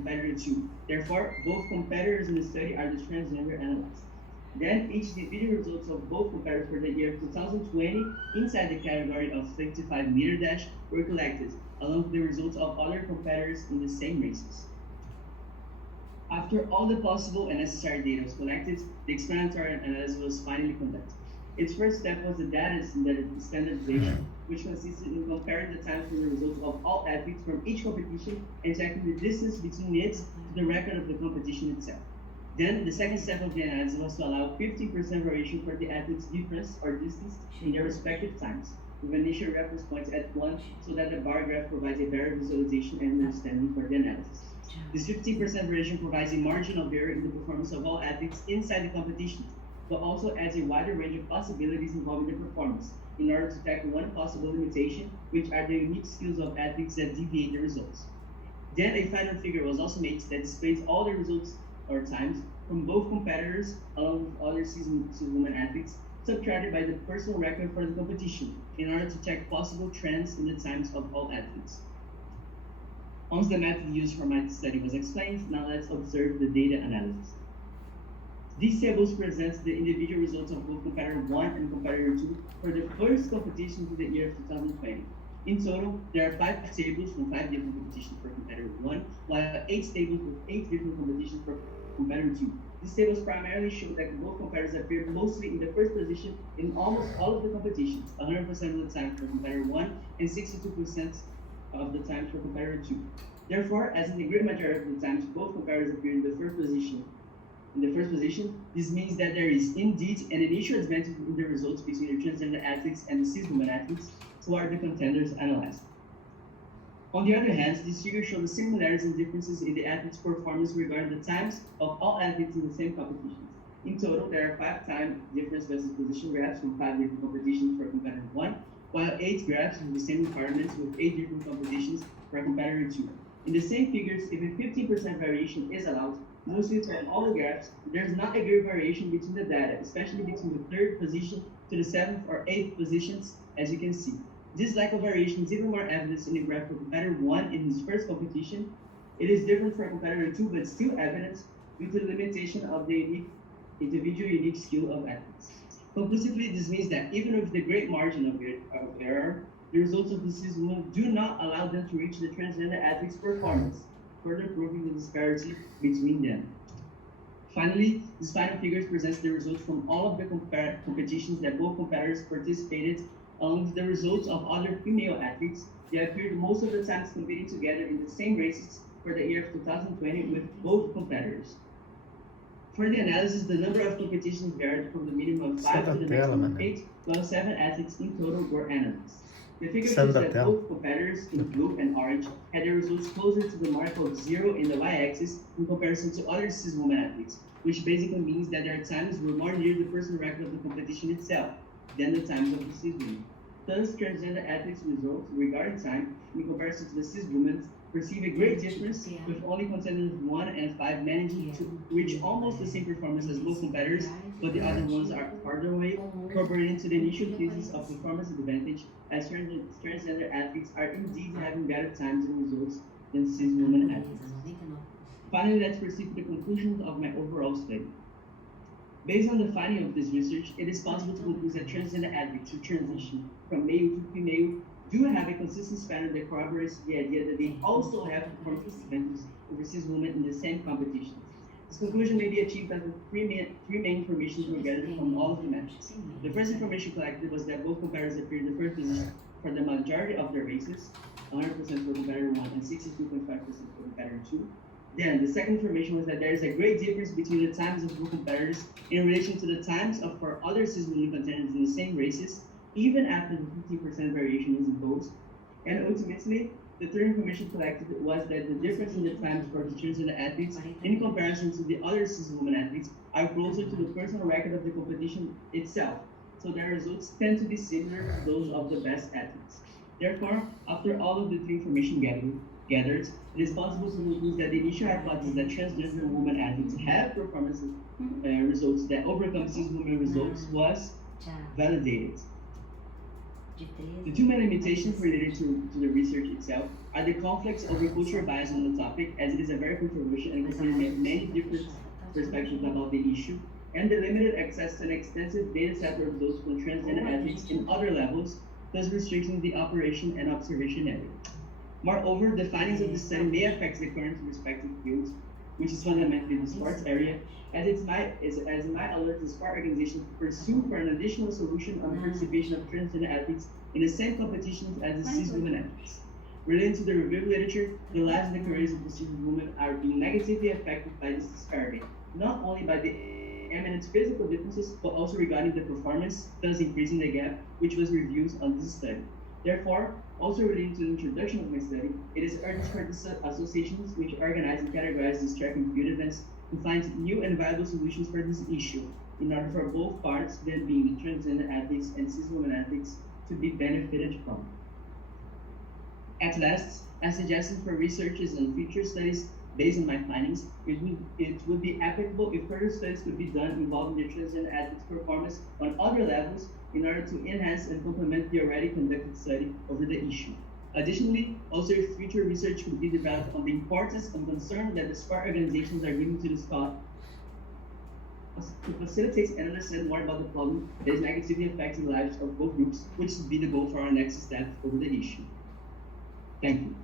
competitor 2. Therefore, both competitors in the study are the transgender analyzed. Then, each individual results of both competitors for the year 2020 inside the category of 55-meter dash were collected, along with the results of other competitors in the same races. After all the possible and necessary data was collected, the explanatory analysis was finally conducted. Its first step was the data standardization, which consisted in comparing the times from the results of all athletes from each competition and checking the distance between it to the record of the competition itself. Then, the second step of the analysis was to allow 15% variation for the athletes' difference or distance in their respective times, with initial reference points at 1, so that the bar graph provides a better visualization and understanding for the analysis. This 15% variation provides a margin of error in the performance of all athletes inside the competition, but also adds a wider range of possibilities involving the performance, in order to tackle one possible limitation, which are the unique skills of athletes that deviate the results. Then a final figure was also made that displays all the results or times from both competitors, along with other cis-women athletes, subtracted by the personal record for the competition, in order to check possible trends in the times of all athletes. Once the method used for my study was explained, now let's observe the data analysis. These tables present the individual results of both competitor 1 and competitor 2 for the first competition for the year of 2020. In total, there are 5 tables from 5 different competitions for competitor 1, while 8 tables with 8 different competitions for competitor 2. These tables primarily show that both competitors appeared mostly in the first position in almost all of the competitions, 100% of the time for competitor 1 and 62% of the times for competitor 2. Therefore, as in the great majority of the times both competitors appear in the first position, this means that there is indeed an initial advantage in the results between the transgender athletes and the cis-women athletes, who are the contenders analyzed. On the other hand, these figures show the similarities and differences in the athletes' performance regarding the times of all athletes in the same competitions. In total, there are 5 time difference versus position graphs from 5 different competitions for competitor 1, while 8 graphs with the same requirements with 8 different competitions for competitor 2. In the same figures, if a 15% variation is allowed, mostly from all the graphs, there's not a great variation between the data, especially between the 3rd position to the 7th or 8th positions, as you can see. This lack of variation is even more evident in the graph for competitor 1 in his first competition. It is different for competitor 2, but still evident due to the limitation of the individual skill of athletes. Conclusively, this means that even with the great margin of error, the results of the cis-women do not allow them to reach the transgender athletes' performance, further proving the disparity between them. Finally, this final figures presents the results from all of the competitions that both competitors participated, along with the results of other female athletes. They appeared most of the times competing together in the same races for the year of 2020 with both competitors. For the analysis, the number of competitions varied from the minimum of 5 to the maximum of 8, while 7 athletes in total were analyzed. The figure shows that both competitors in blue and orange had their results closer to the mark of 0 in the y-axis in comparison to other cis-women athletes, which basically means that their times were more near the personal record of the competition itself than the times of the cis-women. Thus, transgender athletes' results regarding time in comparison to the cis-women perceive a great difference, with only contenders 1 and 5 managing to reach almost the same performance as both competitors, but the other ones are farther away, corroborating to the initial thesis of performance advantage, as transgender athletes are indeed having better times and results than cis-women athletes. Finally, let's proceed to the conclusions of my overall study. Based on the finding of this research, it is possible to conclude that transgender athletes who transition from male to female do have a consistent pattern that corroborates the idea that they also have performance advantages over cis-women in the same competitions. This conclusion may be achieved by the three main information were gathered from all of the methods. The first information collected was that both competitors appeared in the first position for the majority of their races, 100% for competitor 1 and 62.5% for competitor 2. Then, the second information was that there is a great difference between the times of both competitors in relation to the times of for other cis-women contenders in the same races, even after the 15% variation is imposed. And ultimately, the third information collected was that the difference in the times for the transgender athletes in comparison to the other cis-women athletes are closer to the personal record of the competition itself, so their results tend to be similar to those of the best athletes. Therefore, after all of the three information gathered, it is possible to conclude that the initial hypothesis that transgender women athletes have performance results that overcome cis-women results was validated. The two main limitations related to the research itself are the conflicts over cultural bias on the topic, as it is a very controversial and considers many different perspectives about the issue, and the limited access to an extensive data set of results from transgender athletes in other levels, thus restricting the operation and observation area. Moreover, the findings of the study may affect the current respective fields, which is fundamentally the sports area, as it might alert the sport organization to pursue for an additional solution on the participation of transgender athletes in the same competitions as the cis women athletes. Relating to the reviewed literature, the lives and the careers of the cis women are being negatively affected by this disparity, not only by the eminent physical differences, but also regarding the performance, thus increasing the gap, which was reviewed on this study. Therefore, also relating to the introduction of my study, it is urgent for the associations which organize and categorize these track and field events to find new and viable solutions for this issue, in order for both parts, that being the transgender athletes and cis women athletes, to be benefited from. At last, as suggestions for researches and future studies based on my findings, it would be applicable if further studies could be done involving the transgender athletes' performance on other levels in order to enhance and complement the already conducted study over the issue. Additionally, also if future research could be developed on the importance and concern that the sport organizations are giving to the sport to facilitate and understand more about the problem that is negatively affecting the lives of both groups, which would be the goal for our next step over the issue. Thank you.